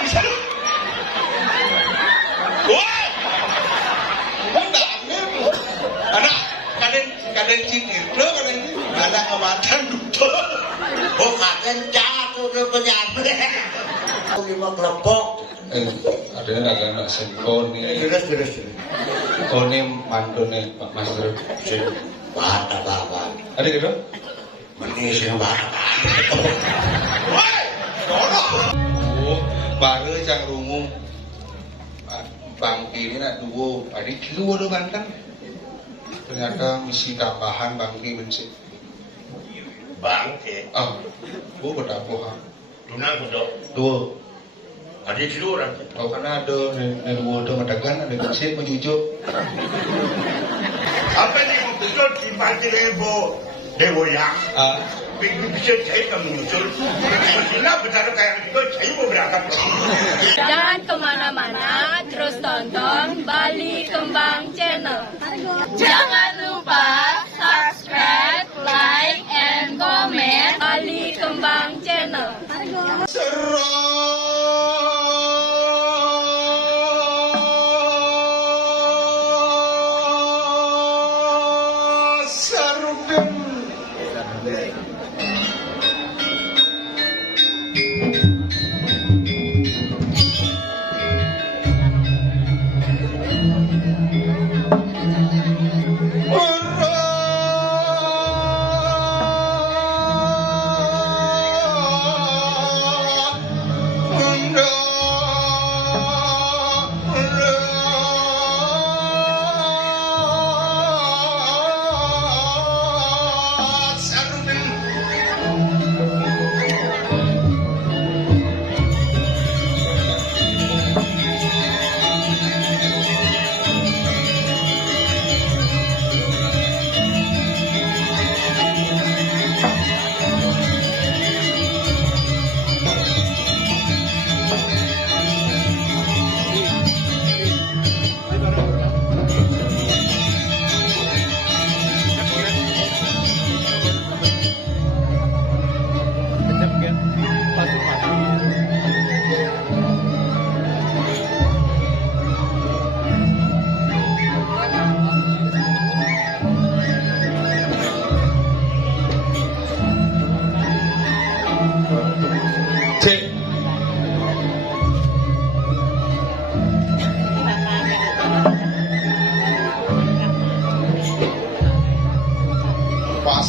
Bisa lu? Wah, enggak nih. Anak kadang cikir, lo kadang anak amatan duto. Oh kakek jatuh ke penyakit. Lima kelompok. Adanya agak anak sengkon nih. Terus. Oh ini mandone Pak Master. Bata. Ada gitu? Menis yang bata. Woi, Oh, baru cang rungu. Bangki ini nak dua, adik dua do ganteng. Ternyata misi tambahan bangki benci. bangke. Ah, gua berapa ha? Dunang kudo. Dua. Ada dulu orang. Oh karena ada dua do madagan ada benci menjujuk. Apa ni betul di bangke dewo yang. Ah, Bisa cari kamu muncul. Kenapa betul kayak itu cari beberapa. Jangan kemana-mana, terus tonton Bali Kembang Channel. Jangan lupa subscribe, like, and comment Bali Kembang Channel. cek. Pas.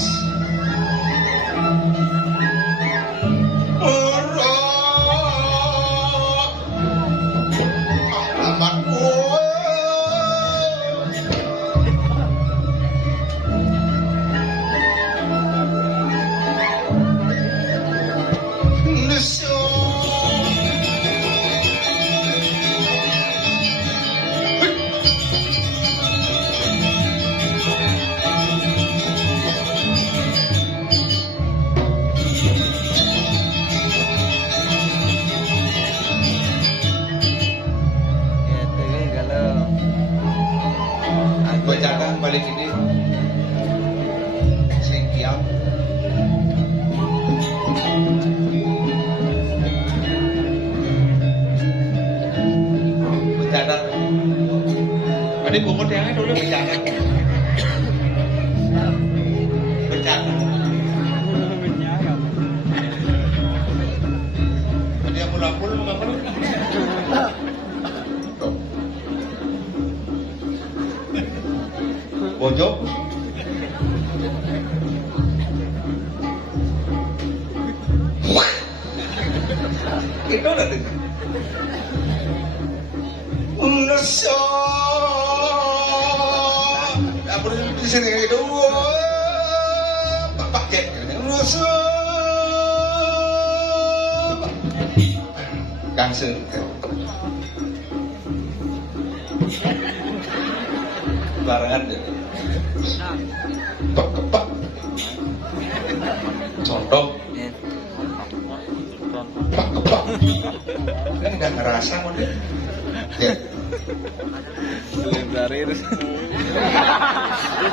Bacakan balik ini sing kiam bacakan ada bungut yang dulu bacakan ada yang pulang-pulang bukan perlu pojok itu udah dengar Unesa apa di sini itu pakai Unesa kanser barengan deh kepak contoh kepak kan nggak ngerasa mau deh ya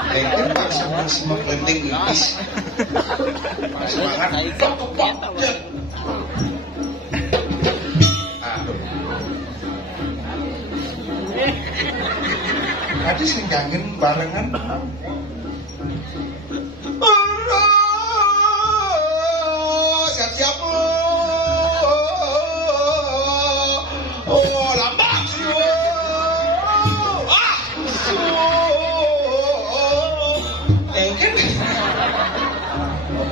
Kan maksimal landing ipis. Semangat. Aduh. Tadi senggangin barengan. Siap-siap. Oh, lambat sih. Kan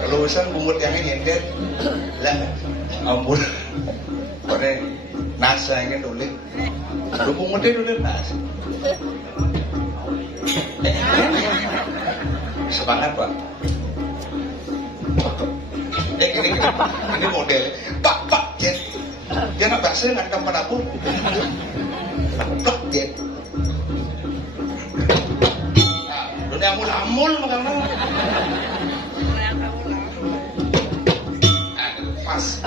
kelulusan bungut yang ini nyender lah ampun pada nasa ingin nulis lu bungutnya nulis nasa semangat pak ini model pak jet dia nak bahasa dengan kapan aku pak jet dunia amul makanya pas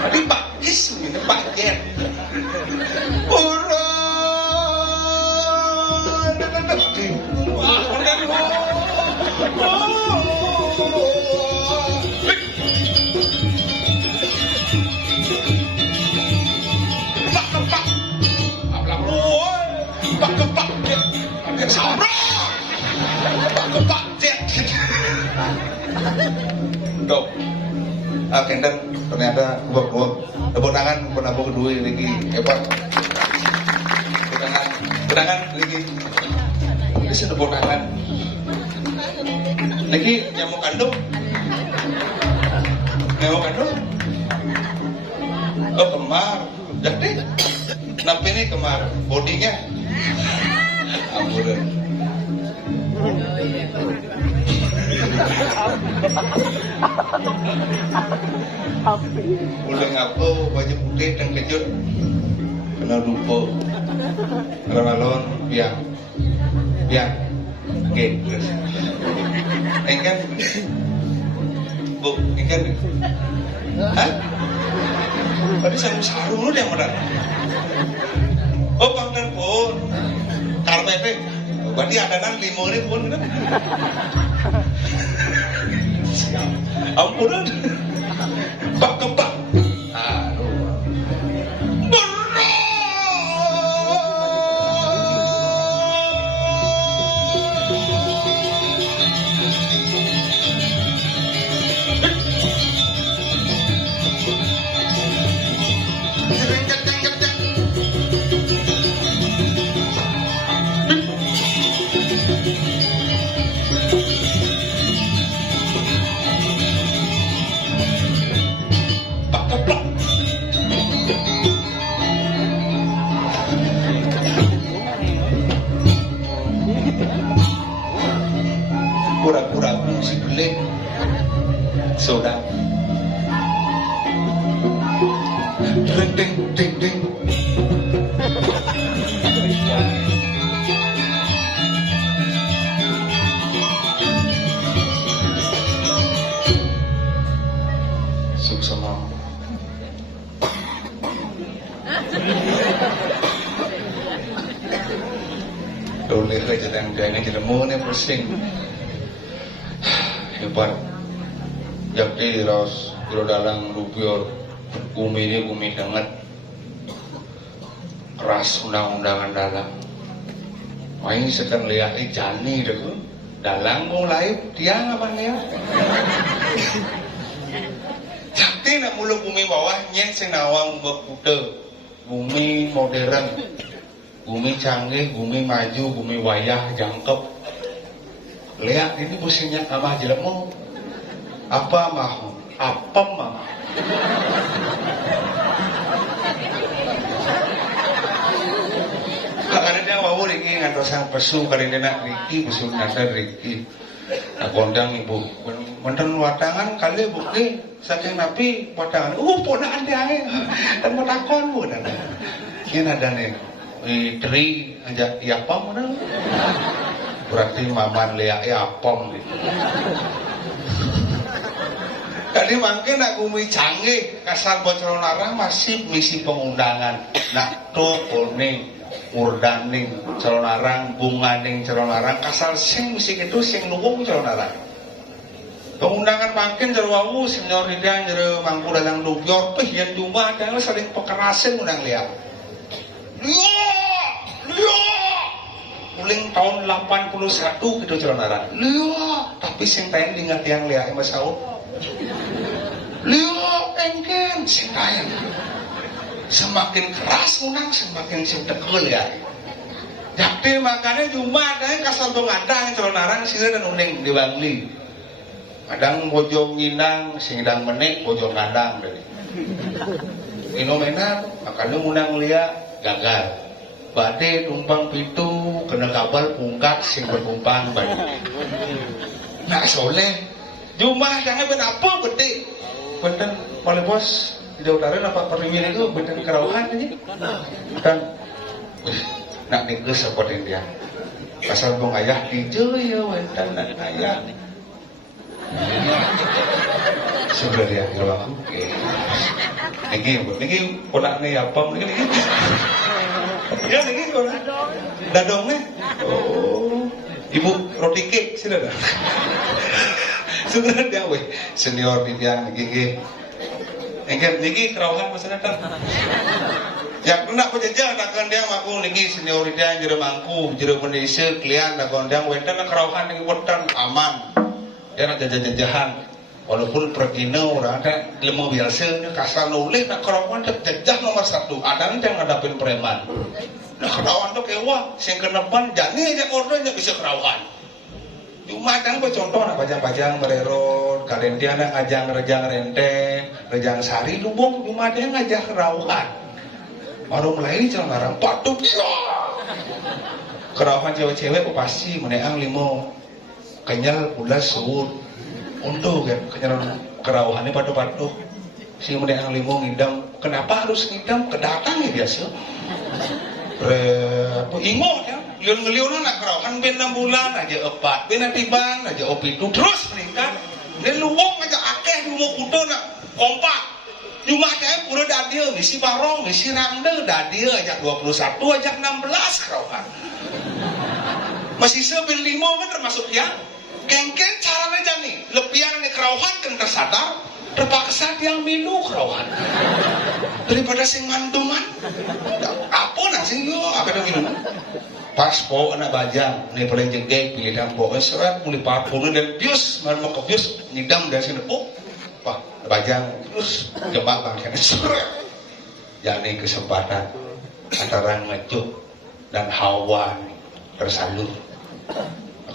tapi pak is ini pak jet Dok, kender ternyata buat tepuk tangan kedua lagi hebat. Tangan lagi. Ini tepuk tangan. Lagi nyamuk kandung. Oh kemar. Jadi, kenapa ini kemar? Bodinya. Amburan. Boleh ngapa baju putih dan kejut kena lupa alon-alon biang gitu engkan bu engkan hah tadi sarung lu yang mana oh pangdan pun karpepe berarti adanan 5.000 pun kan ampunan pak kepak pura-pura si beli soda ding ding ding suksama boleh aja dan ini kita mau nih pusing hebat jadi ros kilo dalang rupior bumi ini bumi banget ras undang-undangan dalang main sekan lihat jani deh dalang mulai dia ngapain ya jadi nak mulu bumi bawah nyen senawang berkuda bumi modern bumi canggih bumi maju bumi wayah jangkep lihat ini pusingnya apa aja mau apa mau apa mau karena dia mau Riki ngantor sang pesu kali dia nak Riki pesu nada Riki nak kondang ibu menten wadangan kali bukti saking napi wadangan ponaan dia dan mau takon bu dan ini ada nih tri aja ya apa mana berarti maman lihat ya apom gitu. Kan Jadi mungkin nak bumi canggih kasar bocor larang masih misi pengundangan. Nak tuh kuning, urdaning, calon larang, bunganing, calon larang kasar sing misi itu sing nunggu calon larang. Pengundangan makin jarwawu senior hidang jero mangku dalang lupior peh yang cuma ada sering pekerasan undang lihat. Lihat. Uling tahun 81 gitu calon larang. Lihat. Tapi sing tayan ingat yang lihat Mas Saud. Lihat engken sing tayan. Semakin keras unang semakin sing tekul ya. Jadi makanya cuma ada yang kasal pengadang calon larang sini dan uning di Bangli. Kadang bojong nginang, singdang menek, bojong ngandang dari. Fenomena, makanya unang lihat gagal. Bade tumpang pitu, kena kabal pungkat, sing berkumpang bade. Nah soleh, jumlah jangan benapa bede. Benten, oleh bos, di utara apa perwira itu benten kerauhan aja. Kan, nak nikah seperti dia. Pasal bong ayah hijau ya, benten nak ayah. Sebenarnya kalau aku niki ponak nih apa niki ya niki ponak dadong nih ibu roti cake sudah dah sebenarnya weh senior di tiang niki niki kerauhan masyarakat yang pernah penjajah takkan dia ngaku niki senior di tiang jero mangku jero Indonesia klian takkan dia wetan kerauhan niki wetan aman. Ya nak jajah-jajahan walaupun pergina orang ada lemah biasanya kasar nulis nak kerawan jajah nomor 1 ada yang ngadapin preman nak kerawan tu kewa sing kenepan jani aja ordernya bisa kerawan cuma kan contoh nak pajang-pajang mererot kalian dia nak ajang rejang rente rejang sari lubung cuma dia ngajak kerawan baru mulai jalan larang patut kerawan cewek-cewek pasti meneang limo kenyal pula suut untuk kan kenyal kerauhannya padu-padu si menang limo ngidam kenapa harus ngidam kedatang ya biasa ingo ya liun-liun nak kerauhan ben 6 bulan aja 4 ben tiban aja opitu terus meningkat dan luwung aja akeh luwung kudo nak kompak cuma kayak pura dadia misi barong misi rangde dadia aja 21 aja 16 kerauhan masih sebel limo kan termasuk ya kengken caranya jani lepian ini kerauhan kan tersadar terpaksa dia minum kerauhan daripada sing manduman apa nang sing yo akan minum pas po anak bajang ini paling jengke pilih dan po serat mulai parfum dan bius mau ke bius nyidam dari sini oh wah bajang terus jebak bangsa serat jadi kesempatan antara ngejuk dan hawa tersalur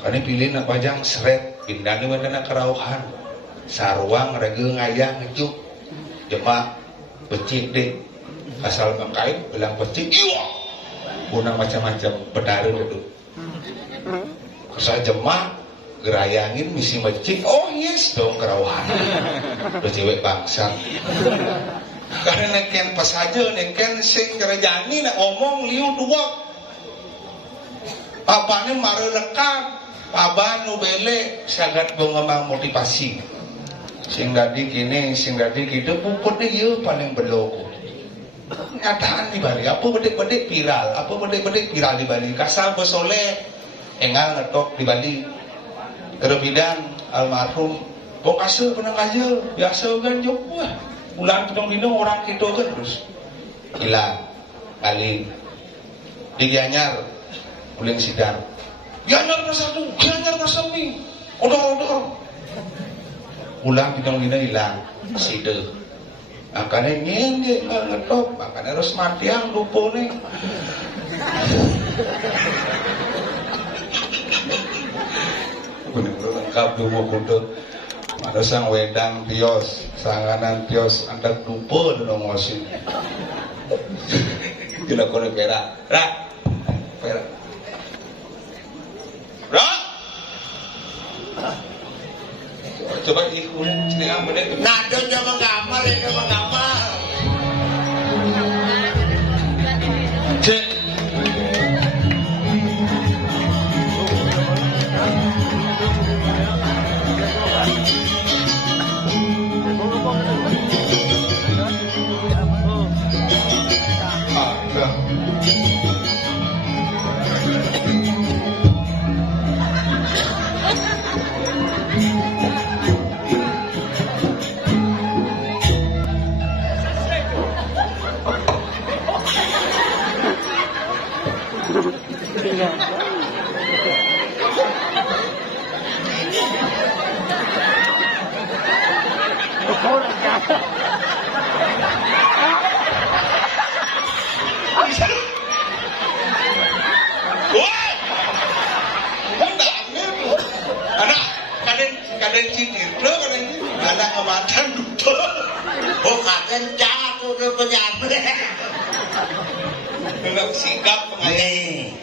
makanya pilih nak pajang seret pindahnya mana kerauhan sarwang rege ngayah ngejuk jemak becik deh asal mengkait bilang becik iya guna macam-macam bedaru itu kesal jemak gerayangin misi becik oh yes dong kerauhan cewek bangsa karena neken pas aja neken sing kerajani nak ngomong liu dua apanya mare lekat Paban nubele sangat mengembang motivasi. Sing dadi kini, sing dadi gitu, puputnya ya paling berlogo. Nyataan di Bali, apa bedek-bedek viral, apa bedek-bedek viral di Bali. Kasar bersoleh, engal ngetok di Bali. Terbidan almarhum, kok kasar pernah aja, biasa kan jauh. Wah, bulan pinong-pinong orang kita kan terus hilang, kali di Gianyar, uling sidar. Gianyar bersatu, Gianyar bersemi, odor-odor. Ulang pinong-pinong hilang, sidar. Makanya nyengge ngetok, makanya harus mati yang lupa nih. Bener-bener lengkap dulu kudu. Ada sang wedang tios, sanganan tios, anda lupa dong ngosin. Tidak kau perak, perak. Coba ikut sini apa deh? Nado jangan ngamal, jangan ngamal. Cek. Kadang citir tuh, kadang anak kematan dutul. Oh kadang jatuh ke penyamret. Enggak sigap pengayas. Nih,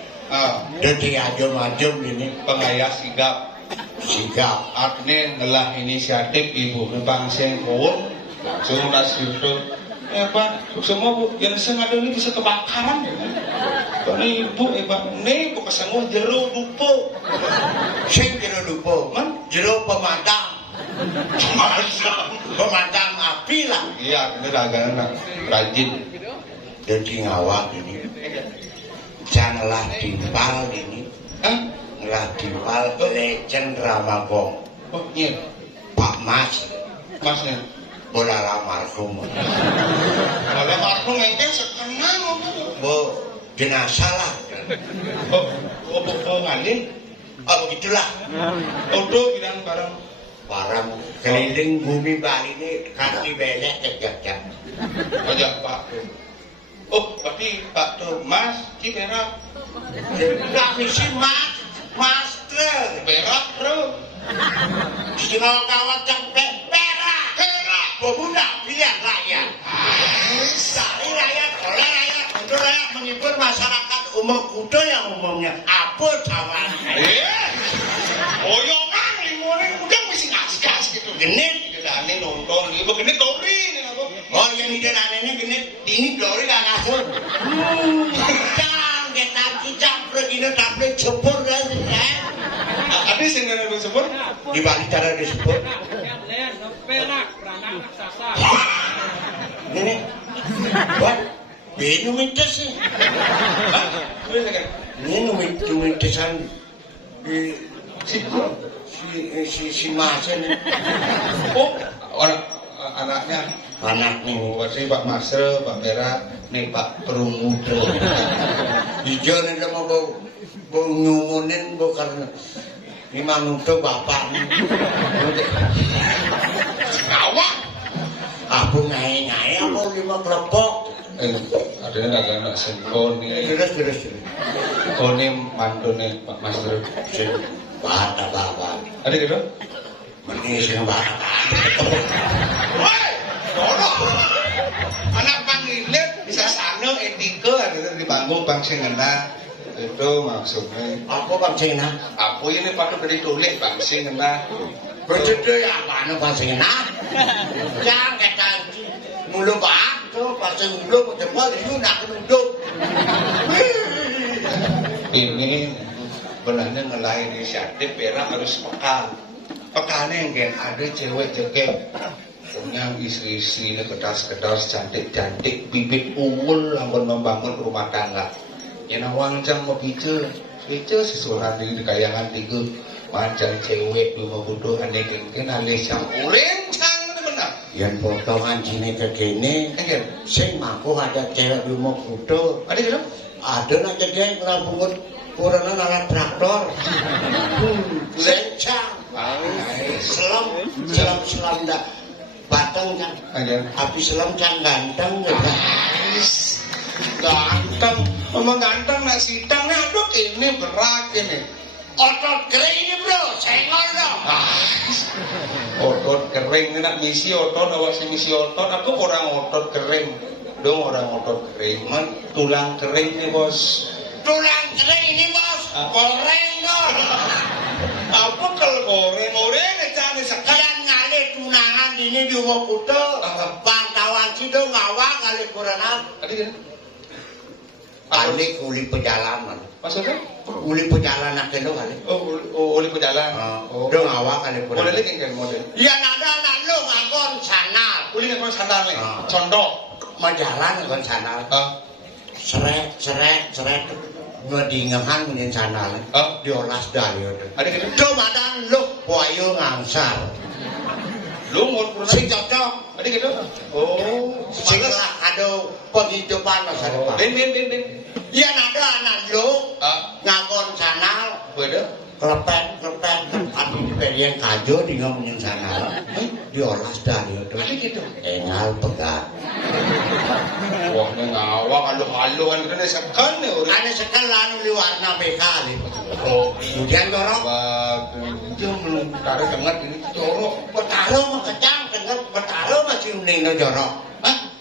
jadi ajum-ajum ini Pengayas sigap. sigap. Artinya ngelah inisiatif ibu ngebangseng pohon. Suruh nasi itu. Pak, semua bu, yang sengaja ini bisa kebakaran ya kan? Karena ibu, Pak, nih bukan semua jeruk dupo. Sing jeruk dupo, jeruk pemadam. Pemadam api lah. Iya, bener agak rajin. Jadi ngawak ini, janganlah timpal ini, ngelah timpal legend Ramagong. Oh iya, Pak Mas, Masnya. bola almarhum. Kalau marhum itu sekarang Bu, jenazah lah. Oh ngalih. Oh begitulah. Udah bilang barang. Barang keliling bumi Bali ini kaki belek tegak-tegak. Aja Pak. Oh, berarti Pak tuh Mas Ciperak. Enggak misi Mas Tre. Perak, Bro. Si kawat yang perak. Pemuda pilihan rakyat. Dari rakyat, oleh rakyat, untuk rakyat menghibur masyarakat umum kuda yang umumnya. Apa cawan? Oyongan limone udah mesti ngas-gas gitu. Genit. Tidak aneh nonton, ibu genit Dori nih aku. Oh yang ide anehnya genit, ini Dori gak ngasut. Cang, kita campur gini tapi cepur kan? Ada sih nggak ada sebut? Di Bali cara disebut. Ini, buat benu mites sih. Ini numitesan di si Masen. Oh, orang anaknya. Anak nih, Berarti Pak Masre, Pak Merah, nih Pak Perumudo. hijau nih dia mau bau nyumunin bukan ini manusia bapak nih. Awak. Aku ngai apa lima kelompok. Ada agak sengkon nih. Terus. Koni mantune Pak Masre. Bata bapak. Ada gitu? Mending sih bapak. Woi, anak pangilit bisa sana etika ada di panggung bangsa ngena. Itu maksudnya. Apa bang Cina? Apa ini patut dari tulis bangsa ngena. Berjodoh ya apa bang Cina? Jangan kata mulu batu pasti mulu betul itu nak duduk. Ini benarnya ngelain inisiatif Perak harus peka. Pekanya yang ada cewek cekep punya istri-istri ini kedas-kedas cantik-cantik bibit unggul lamun membangun rumah tangga yang wangjang mau pice sesuatu di kayangan tiga mancan cewek dua butuh aneh mungkin alis yang urencang itu benar Yang potongan sini ke gini, sing mampu ada cewek di rumah kudo. ada gitu? Ada nak jadi ngelambungun kurang alat traktor. Lencang. Selam dah. Batang kan. Api selam can ganteng. Ganteng. Memang ganteng nak sidang nih. Aduh ini berat ini. Otot kering ini bro, senggol dong. Otot kering nak misi otot, awak si misi otot. Aku orang otot kering. Dong orang otot kering. Tulang kering nih bos. Tulang kering ini bos. Goreng dong. Apa kalau goreng? Goreng cari Sekalian ngalih tunangan ini di rumah kuda. Pantauan situ ngawang ngalih kurang. Ada kan? Alik uli perjalanan. Maksudnya? Uli perjalanan kena kali. Oh, oleh pejalan. Dong awak kali kurang. Model ini kan model. Ya nada nak lu ngakon sanal. sandalnya. Ah. Contoh. Mau jalan kon sandal. Seret ngedingehan menin sandal. Diolas dari itu. Ada gitu. Comadan lu buayu ngangsar. Lu mau kurang. Sing cocok. Ada gitu. Oh, Sing lah ada penghidupan masa depan. Ben. Iya ada anak lu ngakon sandal. Beda. Kelepet tapi yang kajo di ngomongin sana diolas dari itu gitu engal pegat wah ngawak halu kan kita sekan ya udah ada sekelan di warna bekali oh kemudian dorong itu belum taruh banget ini jorok bertaruh mah kecang dengar bertaruh masih uning jorok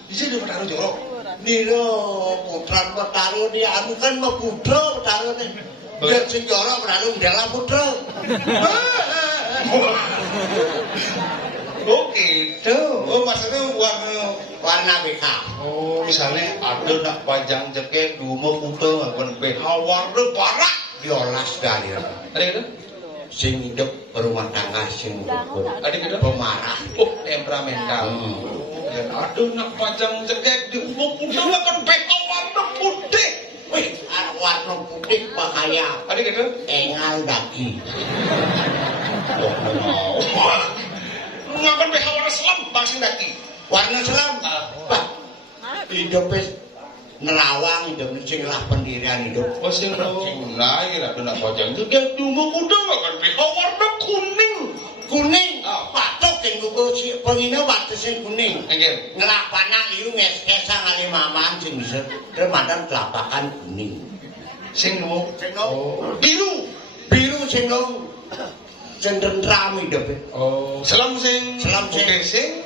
bisa dia bertaruh jorok nih lo putran bertaruh dia anu kan mau putra bertaruh nih biar sing jorok bertaruh dalam putra oke itu maksudnya warna BK oh misalnya ada nak pajang jaket dua putra kan BH warna barak diolas dari ada gitu sing hidup berumah tangga sing ada gitu pemarah temperamental dan ada nak pajang jaket di dua putra kan BH warna putih wih warna putih bahaya ada gitu engal daki ngakan BH warna selam bangsin daki warna selam pak hidupnya nerawang hidupnya sing lah pendirian hidup sing nah ini lah nak pajang jaket dua putra kan BH warna kuning patok yang gugu pengino batasin kuning enggak ngelapana liu ngeskesa ngali mamaan sing bisa remadan telapakan kuning sing nu biru sing nung cenderung rame hidupnya selam sing putih sing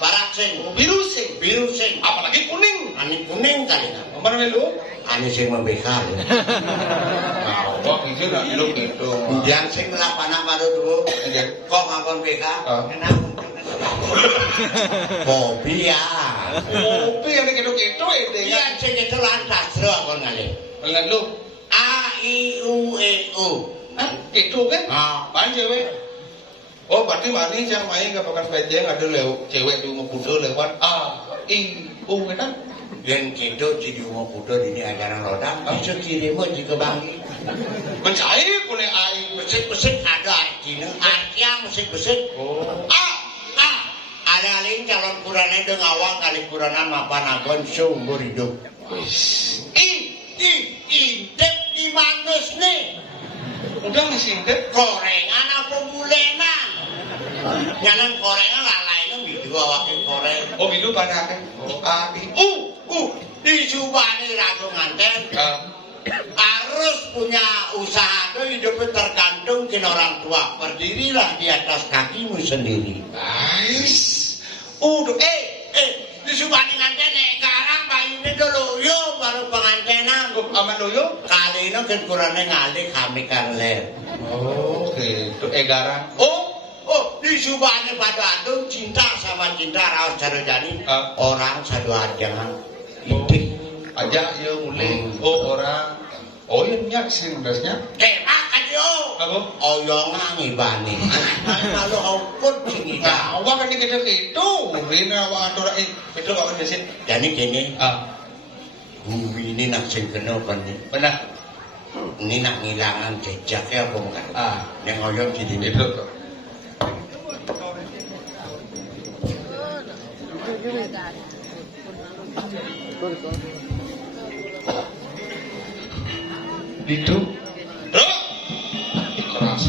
barak sing biru sing apalagi kuning ani kuning kali na mana melu ani sing membekal wah itu nak lu gitu kemudian sing lapana baru dulu kok ngakon BK enak kopi ya kopi yang gitu iya sing itu lantas lo akon kali dengan lu A I U E U gitu kan panjang cewek oh berarti mani yang main gak pakai pejeng ada cewek di rumah kuda lewat A I U kan yang gitu di rumah kuda ini ajaran rodang bisa kirim jika bangi mencari punya air musik ada artinya musik ada lain calon kurangnya dengan awang kali kurangan mapan agon seumur hidup intip di manus nih udah masih intip gorengan apa bulenan nyanan gorengan lalainya bidu awaknya goreng oh bidu pada kan di subani ragu nganten harus punya usaha itu hidupnya tergantung ke orang tua berdirilah di atas kakimu sendiri di subani nganten sekarang bayunya dulu yuk baru pengantenan aman dulu kali ini kekurangan ngalih kami karler gitu garang di subani pada adung cinta sama cinta raus carajani orang satu ajangan itu aja ya mulai orang iya nyak sih ndasnya tembak aja apa oyongan ibani kalau aupun sini nah awak kan gitu ini awak atur itu awak biasa jadi gini bumi ini nak sing kena benar ini nak ngilangan jejaknya apa bukan yang oyong jadi itu itu keras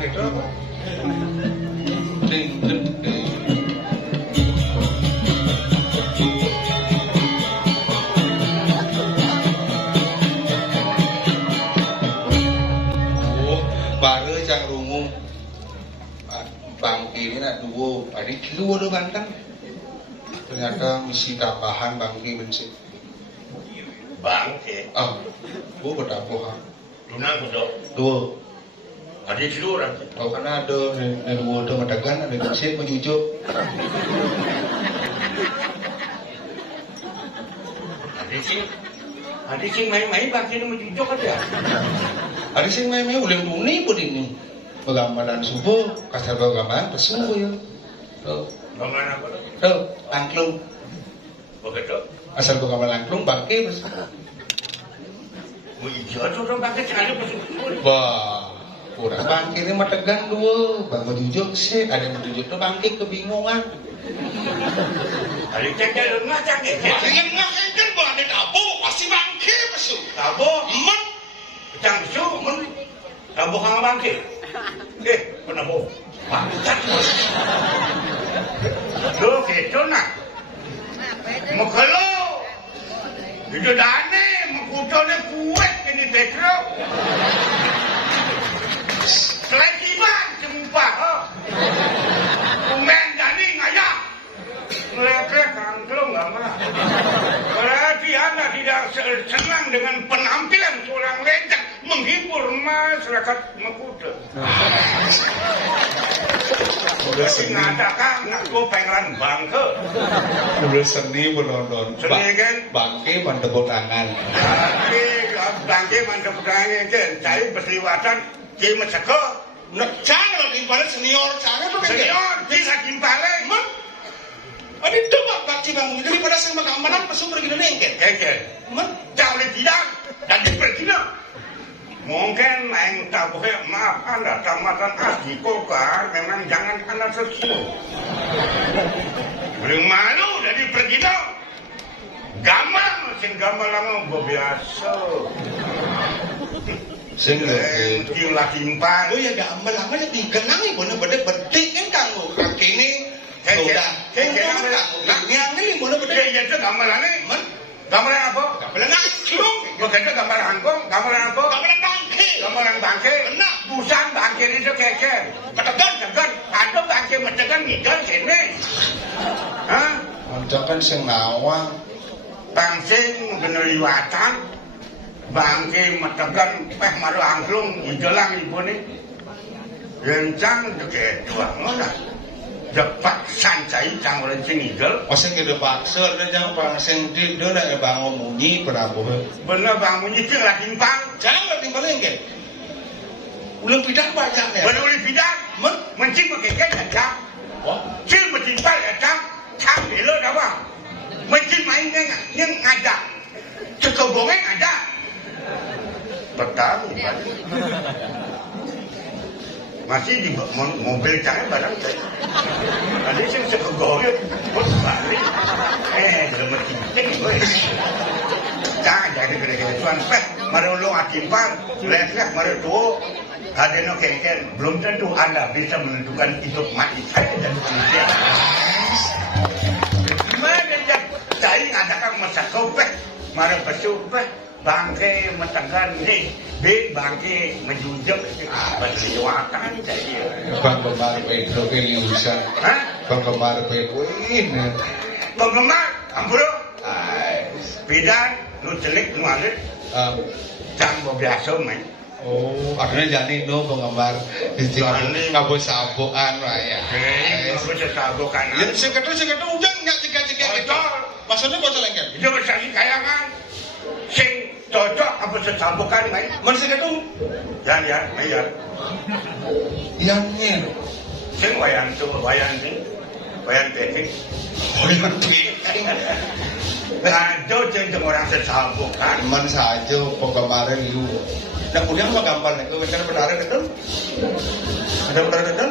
itu apa? Ding ding ding. Oh, baru cang rungu bangke ini nak dua, adik dua do ganteng. Ternyata misi tambahan bangke bensin. Bangke. Gua berdakwah. Tunang kudo. Dua. Ada dulu orang. Oh karena ada dua do madagan ada bensin menjujuk. Ada sing main-main bangke ini menjujuk aja. Ada sih main-main ulang tuni pun ini. Pengamalan subuh, kasar pengamalan pesubuh ya. Tuh. Bagaimana apa? Tuh, angklung. Begitu. Asal pengamalan angklung bangke bos. Iya tu orang bangke sekali pesubuh. Wah, kurang bangke ini mategan dua. Bang menjujuk sih, ada yang menjujuk tuh bangke kebingungan. Ada cekal ngacak ke? Dengan ngakaikan bahwa ada tabu pasti bangke pesu. Tabo, Men, cang su, tabo kang bangke. Pernah bo. Bangkat. Lo keto nak. Makalo. Itu dane, makutone kuat kini tekro. Selain tiba, jumpa. Kumen jadi ngayak. Mereka kangklong nggak mah. Berarti anda tidak senang dengan penampilan seorang lejang menghibur masyarakat Makuta. Udah seni, Mengatakan aku pengen bangke. udah seni penonton. Seni kan? Bangke mantep tangan. Tapi bangke mantap tangan kan. Saya berseliwatan di Meseko. nekang lo di balik senior cara tuh kan. Senior bisa kimpale. Men, ada itu baci bangun daripada sama keamanan pesu pergi nengket. Keke. Men, Jauh lebih tidak. Dan diperkira. Mungkin yang tak boleh maaf anda tamatan asli kokar memang jangan anda tersinggung. Belum malu dari pergi dong. Gambar mesin gambar lama biasa. Sehingga Tiu lah timpan. oh ya gambar lama ya dikenang ibu nih beda bedik kan kamu kaki ini. Udah, yang ini mana beda. Dia itu gambar lama. Men, Gambar apa? gambar ngacung. Begitu gambar angkong, gambar apa? Gambar bangke. Gambar bangke. Benar. Busan bangke itu keke. Ketegan. Tegan, ada bangke mentegan ngidol sini. Hah? Mancakan sing nawang. Bangsing bener liwatan. Bangke mentegan maru angklung idolang ibu ni. Rencang deket dua mana? Jepak sancai cang orang sing idol. Masing kita paksa dan jangan pangsing di dia nak bangun munyi perabu. Bener bang bunyi tu lah timpang. Jangan tinggal lengket. Ulang pidah banyaknya. Bener boleh bidang. Men, Mencing mengkeke jam. wah, Cil mentimpa jam. Cang elok dah bang. Mencing main yang ada. Cekobongnya ada. Petang. Masih di mobil cang barang saya. Ada yang cekobongnya. Balik. Dalam mencing gue. Cang jadi kira-kira tuan peh. Mari lo atimpang. Lekas mari tuh. Hadeno kengken, belum tentu Anda bisa menentukan hidup mati saya dan manusia. Gimana dia? Saya ngadakan masa kopeh, marah pesupeh, bangke mentegan nih, bangke menjujur, berliwatan saya. Bang Kemar Pedro Eliusa. Hah? Bang Kemar Pedro ini. Penggemar, ampuro. Bidan, lu celik, lu alit, jangan biasa main. Oh, artinya jadi no penggemar istilahnya ngabut sabokan lah ya. Aku sesabukan. ya seketu ujang nggak cegah-cegah gitu. Maksudnya bocor lengket. Itu besar kayangan. Sing cocok apa sesabukan main. Men seketu, Ya, ya. Yang ini. Sing wayang petik. Yang penting. Aduh, jenjang orang sesabukan. Teman saja penggemarnya lu. Nah, kemudian apa gambarnya? Kau bicara benar betul? Ada benar betul?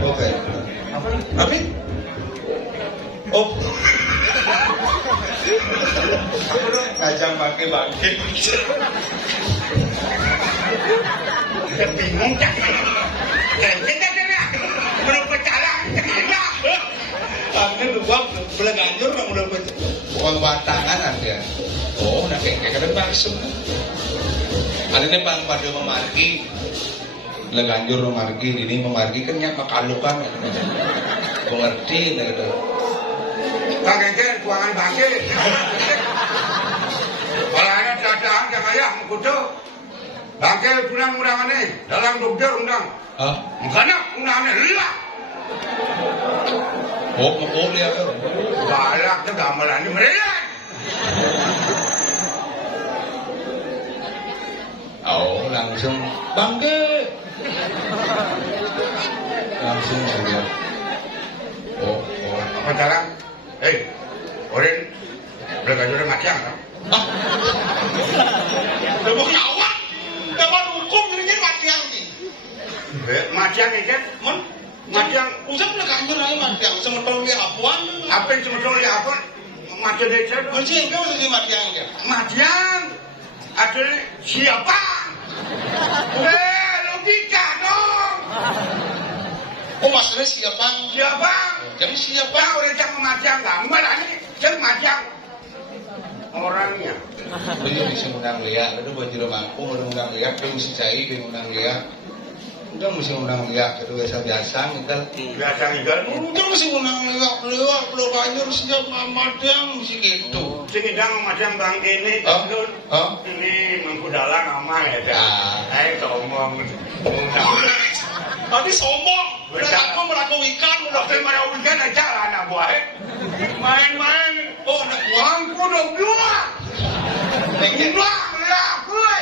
Oke. Tapi? Oh. Ngajang bangke. Bingung tak? Kita belum berjalan. Ini dua belaganjur yang udah uang batangan ada. Oh, nah kayak kadang langsung. Ada nih bang pada memarki Leganjur margi ini memargi kan nya makalukan. Mengerti gitu. Kagak kuangan bangke. Kalau ada dadaan yang ayah mengkudu. Bangke pulang undangannya dalam dokter undang. Hah? Makanya undangannya lah. Oh, mau lihat. Galak tuh gamelan mereka. Oh, langsung bangke. Langsung saja. Oh. Apa jalan? Orang mereka juga macam kan? Udah mau nyawak, udah mau hukum jadinya matiang nih. Macam ni kan? Macam Usah nak kanjur lagi matiang, sementara dia apuan. apa yang sebetulnya apa? Macam dia cakap. Mesti kau mesti matiang dia. Macam ada siapa? Logika dong. Oh maksudnya siapa? Siapa? Jadi siapa? Orang orang yang macam gambar ini, jangan macam orangnya. Beli bisa undang lihat, itu buat jero mampu undang lihat, itu mesti cai di undang lihat. Udah mesti undang lihat, itu biasa kita. Biasa juga. Udah mesti undang lewat, belum kanjur siap matiang mesti gitu. Sedang macam bang ini, ini mengkudalang nama ya dah. Ngomong undang. Tadi sombong, udah aku meraku ikan, udah Tapi mana ikan aja anak buah. Main-main. oh anak gua. Aku dong dua. Dua lah, gue.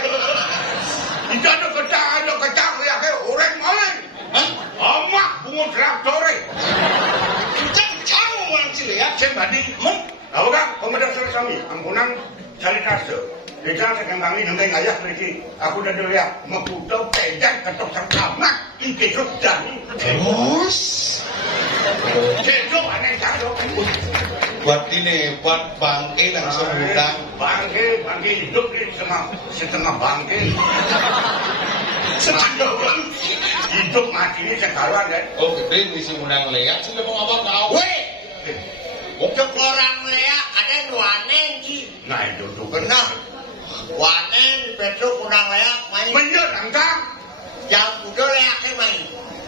Kita ada kecang ya ke orang main. Hah? Amak bunga traktor. Cang orang cilik ya. Sembadi. Tahu kan? Pemerintah kami, ampunan cari tasuk. Kita sekarang ini dengan ayah lagi. Aku dah lihat mengkutuk pejak ketok sekamat iki sudah. Terus Ketok aneh caro. buat ini, buat bangke langsung undang. Bangke hidup ni setengah bangke. Hidup mati ni sekarang kan. Oh, gede mesti undang lihat, sudah mau apa tahu? Weh, untuk orang lea ada wanen ki. Nah itu tu Pernah wanen Petro kurang lea main. menyerangkan. Jam udah lea ke main.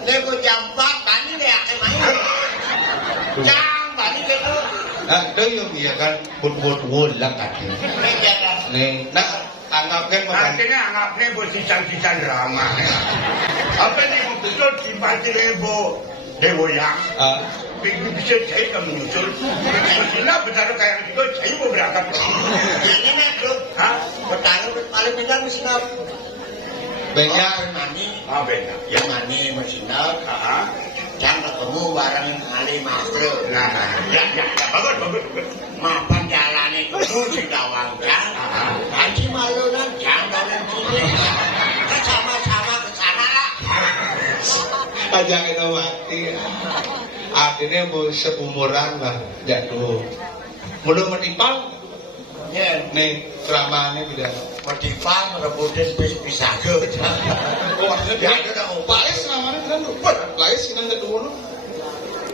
Nego jam 4 tani lea ke main. Jam tani ke tu. Nah, itu yang dia kan buat lah kaki. Nih, nah anggapkan Akhirnya anggapnya bersisang-sisang drama. Apa ni betul simpati lebo dewoyang. Bisa cari kamu muncul. Mestilah betul kayak itu cari mau berangkat. Ini nak tu. Hah? Bertanya paling benar mesti nak. banyak. Mani. Ah benar. Ya mani mesti nak. Jangan ketemu bareng kali master. Nah, ya, bagus. Mapan jalan itu di Dawanggang. Haji malu dan jangan dari sini. Kita sama-sama ke sana lah. Ajak kita mati. Akhirnya mau seumuran lah jatuh. Belum menimpang. Ya, Nih ceramahnya tidak. Medipang rebutin bisa ke. Oh, maksudnya Ya, dia ada obat. Lais namanya kan lupa. Lais yang kedua lu.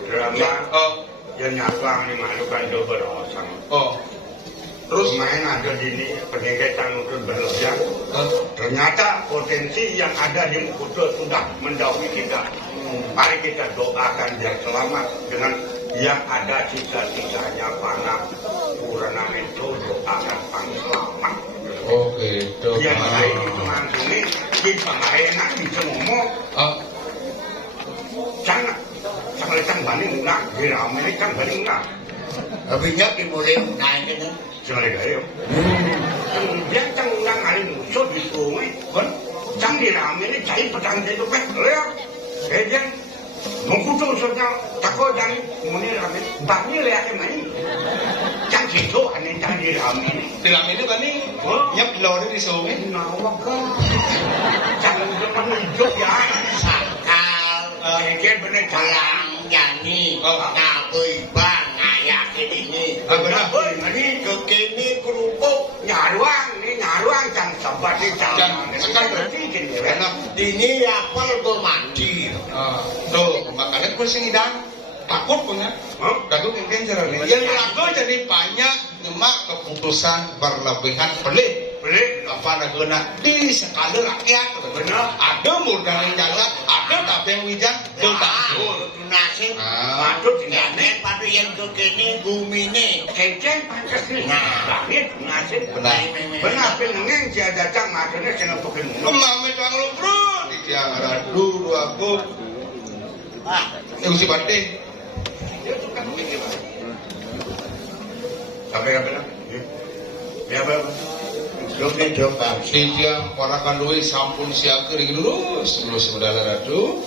Drama Oh, yang nyapang ni maklukan do berosang. oh. Terus main ada di ini peningkatan untuk berlojak. Ternyata potensi yang ada di Mengkudu sudah mendahului kita. Mari kita doakan dia selamat dengan yang ada sisa-sisanya panah. Karena itu doakan pang selamat. Oh gitu. Yang lain itu langsungnya di pengarenan bisa ngomong. Jangan sampai kan banding enggak, di ramai kan banding enggak. Tapi nyak dimulai naik kan. Sekali gaya. Kemudian cang undang hari musuh di sungai, kan? Cang di ramai ini cari pedang itu pek, lihat. Kemudian Mengkudu saja takut dan kemudian ramai, bangnya lihat main. Cang situ aneh cang di ramai ini. Di dalam ini kan nih, nyap lori di sungai. Nawak kan? Cang depan hidup ya. Sakal. Kemudian bener Kalang jani. Ngabui bang ngayak ini. Bener, ini Kekini kerupuk. nyaruang cang sabar di cang. Sekarang berarti gini, enak. Ini apel gue mandi. Tuh, makanya gue sing idang takut punya. Takut mungkin cara ini. Yang lagu jadi banyak, cuma keputusan berlebihan pelit. Beli. apa naguna di sekali rakyat Bener. ada modal jalan ada tapi yang wijang Betul, nasib. Patut Ya, nek padu yang kekini gumine. Kecen Pancasila. Tapi nasib. benar Benar pengen dia datang makanya jangan pakai mulut. mami kang lu bro di tiang ada dulu aku Ah, usi bante Sampai apa? Ya apa? coba coba. di tiang para kandui sampun siaker lurus lurus modal radu